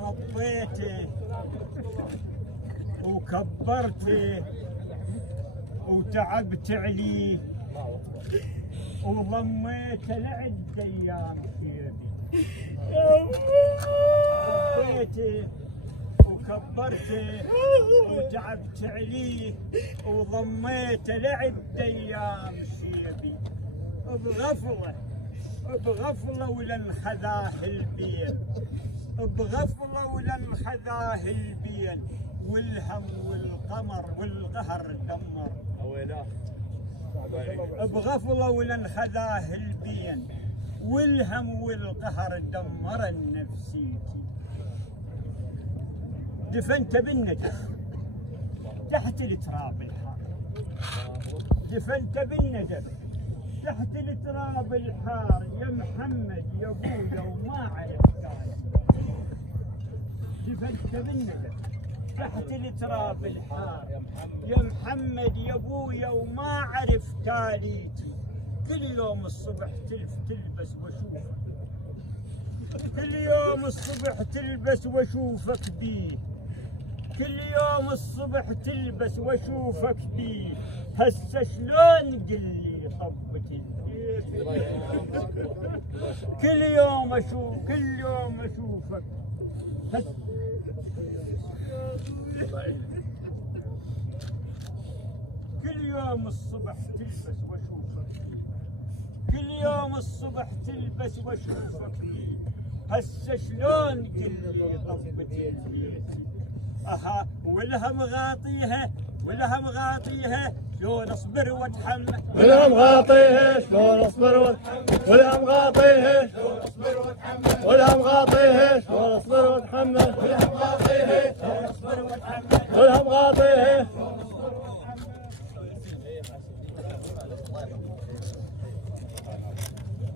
ربيته وكبرته وتعبت عليه وضميته لعد ايام خيري. ربيته وكبرته وتعبت عليه وضميته لعد ايام شيبي. بغفله ولا انخذاه البين، بغفله ولا انخذاه البين، والهم والقمر والقهر دمر. بغفله ولا انخذاه البين، والهم والقهر دمر نفسيتي. دفنت بالنجف تحت التراب الحار، دفنت بالنجف تحت التراب الحار. يا محمد يا ابويا وما عرفت دفنت بالنجف تحت التراب الحار. يا محمد يا ابويا وما عرفت تاليتي. كل يوم الصبح تلبس واشوفك، كل يوم الصبح تلبس واشوفك بيه، كل يوم الصبح تلبس واشوفك بيه. هسه شلون قلي طبت البيت؟ كل يوم اشوفك كل يوم الصبح تلبس واشوفك فيه، كل يوم الصبح تلبس واشوفك فيه. هسه شلون قلي طبت البيت؟ اها ولها مغاطيها شلون اصبر واتحمل، ولها مغاطيها شلون اصبر واتحمل، ولها مغاطيها شلون اصبر واتحمل، ولها مغاطيها شلون اصبر واتحمل، ولها مغاطيها شلون اصبر واتحمل، ولها مغاطيها.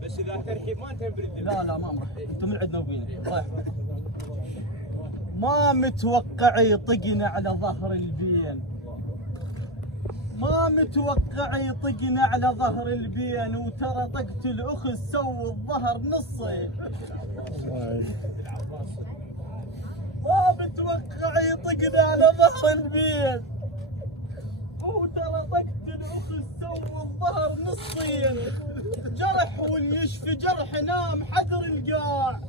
بس اذا ترحيب ما انت برد. لا ما امرح، انتم من عندنا وبينا رايح. ما متوقع يطقنا على ظهر البين، ما متوقع يطقنا على ظهر البين، وترى طقت الاخ سوى الظهر نصين. ما متوقع يطقنا على ظهر البين، وترى طقت الاخ سوى الظهر نصين. جرح واليشفي جرح نام حذر القاع،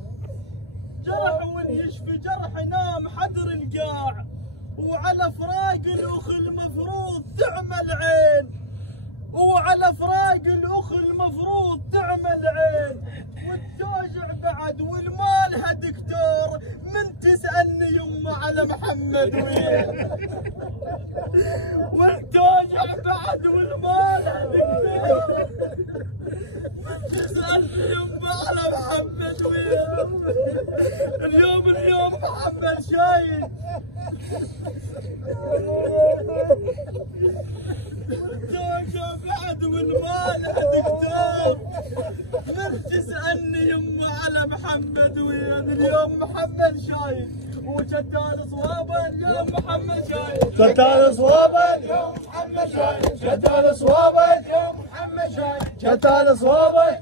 جرح واليشفي جرح نام حذر القاع. وعلى فراق الاخ المفروض تعمل عين، وعلى فراق الاخ المفروض تعمل عين. والتوجع بعد والمالها دكتور، من تسألني يمه على محمد وين؟ والتوجع بعد والمالها دكتور، من تسألني يمه على محمد وين؟ اليوم محمد شايل، والتوجع بعد والمالها دكتور، من تسألني يمه على محمد وين؟ اليوم محمد شايل، وشتان صوابه اليوم محمد شايل، شتان صوابه اليوم محمد شايل، شتان صوابه اليوم محمد شايل، شتان صوابه